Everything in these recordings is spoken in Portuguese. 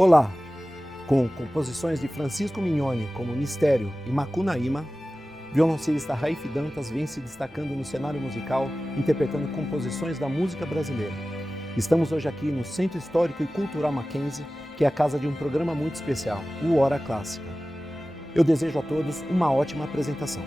Olá! Com composições de Francisco Mignoni como Mistério e Macunaíma, violoncellista Raif Dantas vem se destacando no cenário musical, interpretando composições da música brasileira. Estamos hoje aqui no Centro Histórico e Cultural Mackenzie, que é a casa de um programa muito especial, o Hora Clássica. Eu desejo a todos uma ótima apresentação.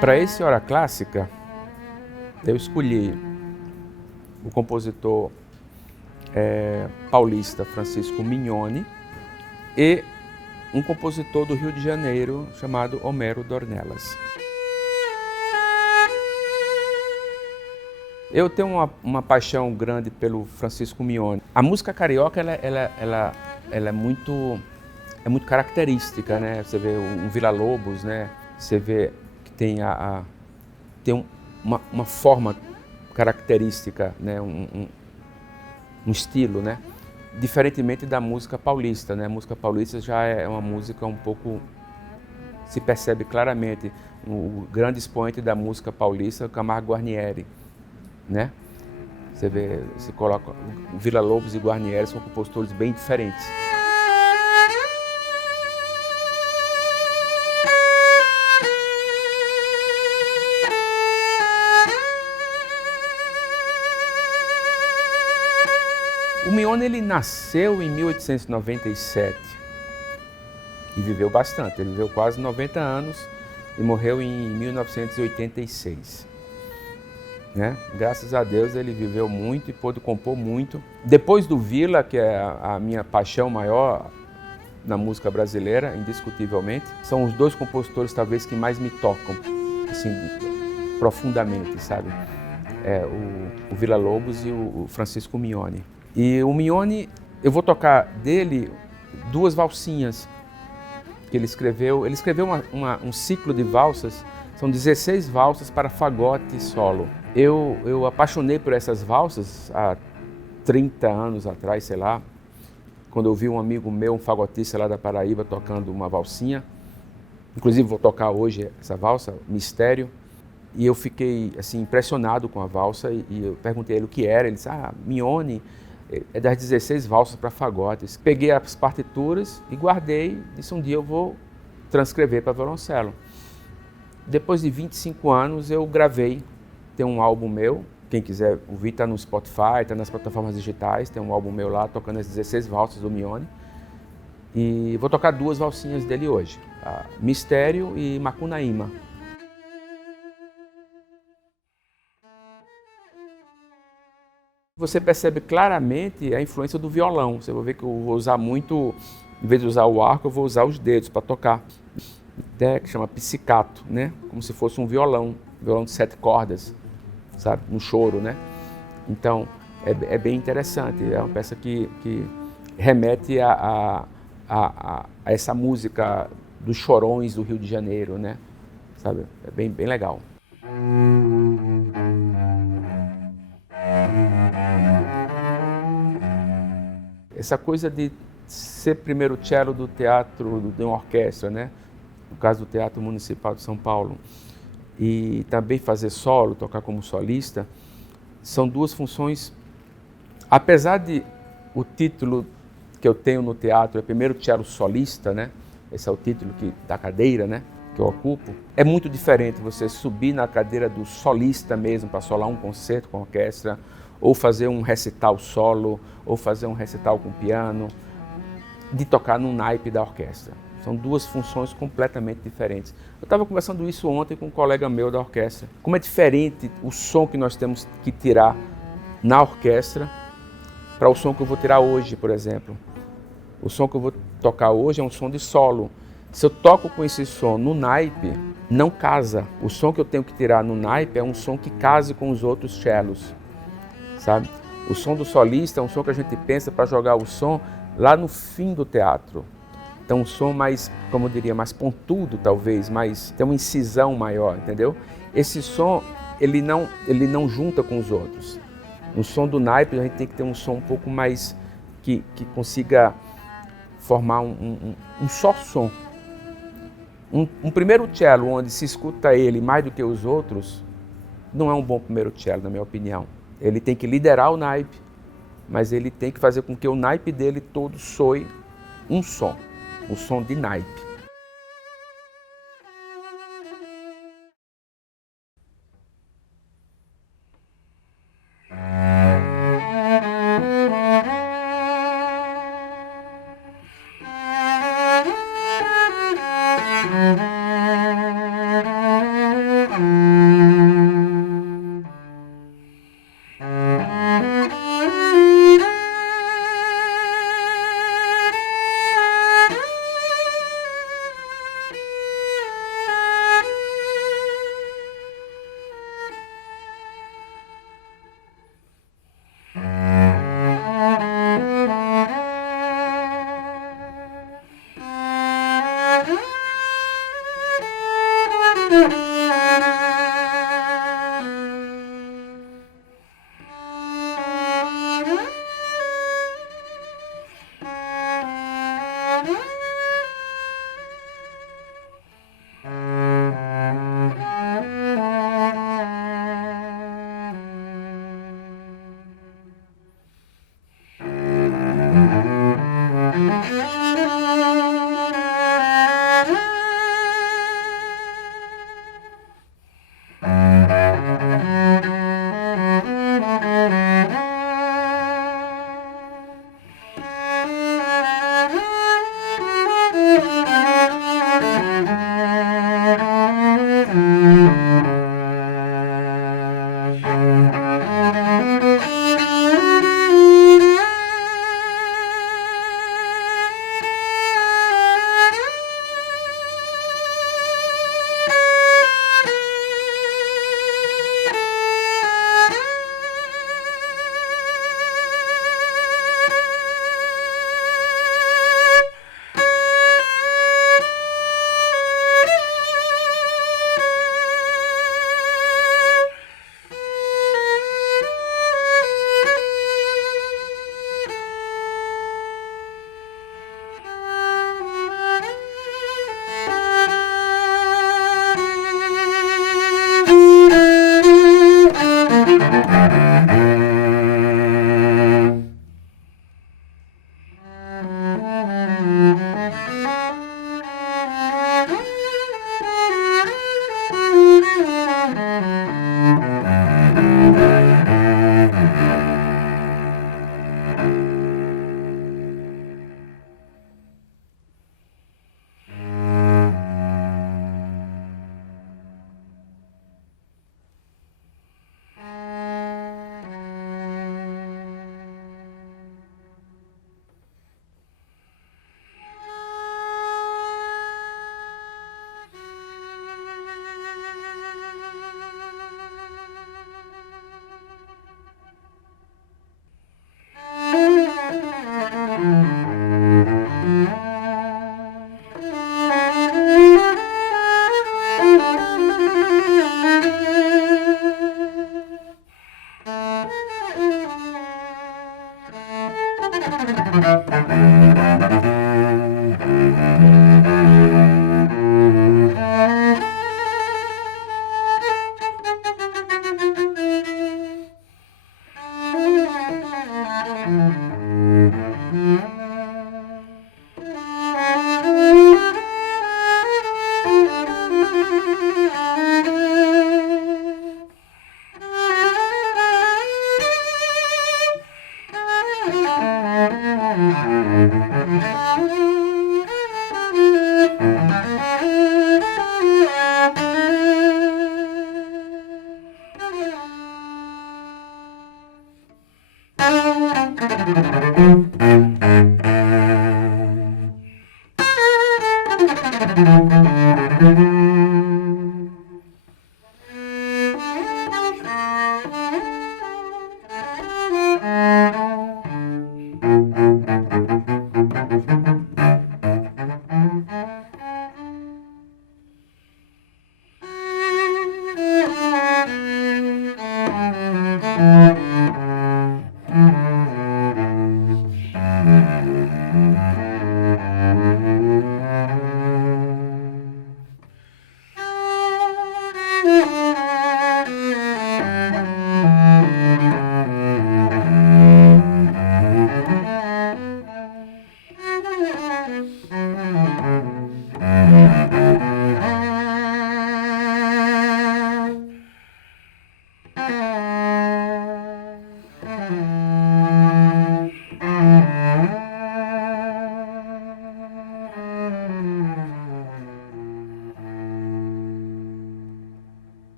Para esse Hora Clássica, eu escolhi o compositor paulista Francisco Mignoni e um compositor do Rio de Janeiro chamado Homero Dornelas. Eu tenho uma paixão grande pelo Francisco Mignoni. A música carioca ela é muito característica, né? Você vê um Villa-Lobos, né? Você vê que tem uma forma característica, né? um estilo, né? Diferentemente da música paulista, né? A música paulista já é uma música um pouco, se percebe claramente, o grande expoente da música paulista é o Camargo Guarnieri, né? Você vê, se coloca, o Villa-Lobos e Guarnieri são compositores bem diferentes. O Mignoni ele nasceu em 1897 e viveu bastante. Ele viveu quase 90 anos e morreu em 1986. Né? Graças a Deus ele viveu muito e pôde compor muito. Depois do Villa, que é a minha paixão maior na música brasileira, indiscutivelmente, são os dois compositores talvez que mais me tocam, assim, profundamente, sabe? O Villa-Lobos e o Francisco Mignoni. E o Mignoni, eu vou tocar dele duas valsinhas que ele escreveu. Ele escreveu um ciclo de valsas, são 16 valsas para fagote solo. Eu apaixonei por essas valsas há 30 anos atrás, sei lá, quando eu vi um amigo meu, um fagotista lá da Paraíba, tocando uma valsinha. Inclusive vou tocar hoje essa valsa, Mistério. E eu fiquei assim, impressionado com a valsa e eu perguntei a ele o que era. Ele disse, Mignoni é das 16 valsas para fagotes. Peguei as partituras e guardei, disse um dia eu vou transcrever para violoncelo. Depois de 25 anos eu gravei, tem um álbum meu, quem quiser ouvir está no Spotify, está nas plataformas digitais, tem um álbum meu lá tocando as 16 valsas do Mignoni. E vou tocar duas valsinhas dele hoje, Mistério e Macunaíma. Você percebe claramente a influência do violão. Você vai ver que eu vou usar muito, em vez de usar o arco, eu vou usar os dedos para tocar. Que chama pizzicato, né? Como se fosse um violão de 7 cordas, sabe? Um choro, né? Então, é bem interessante. É uma peça que remete a essa música dos chorões do Rio de Janeiro, né? Sabe? É bem legal. Essa coisa de ser primeiro cello do teatro, de uma orquestra, né? No caso do Teatro Municipal de São Paulo, e também fazer solo, tocar como solista, são duas funções, apesar de o título que eu tenho no teatro é primeiro cello solista, né? Esse é o título da cadeira, né? Que eu ocupo, é muito diferente você subir na cadeira do solista mesmo para solar um concerto com a orquestra, ou fazer um recital solo, ou fazer um recital com piano, de tocar no naipe da orquestra. São duas funções completamente diferentes. Eu estava conversando isso ontem com um colega meu da orquestra. Como é diferente o som que nós temos que tirar na orquestra para o som que eu vou tirar hoje, por exemplo. O som que eu vou tocar hoje é um som de solo. Se eu toco com esse som no naipe, não casa. O som que eu tenho que tirar no naipe é um som que case com os outros cellos, sabe? O som do solista é um som que a gente pensa para jogar o som lá no fim do teatro. Então um som mais, como eu diria, mais pontudo talvez, mais, tem uma incisão maior, entendeu? Esse som, ele não junta com os outros. No som do naipe a gente tem que ter um som um pouco mais, que consiga formar um só som. Um primeiro cello onde se escuta ele mais do que os outros, não é um bom primeiro cello, na minha opinião. Ele tem que liderar o naipe, mas ele tem que fazer com que o naipe dele todo soe um som, o som de naipe.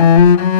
Música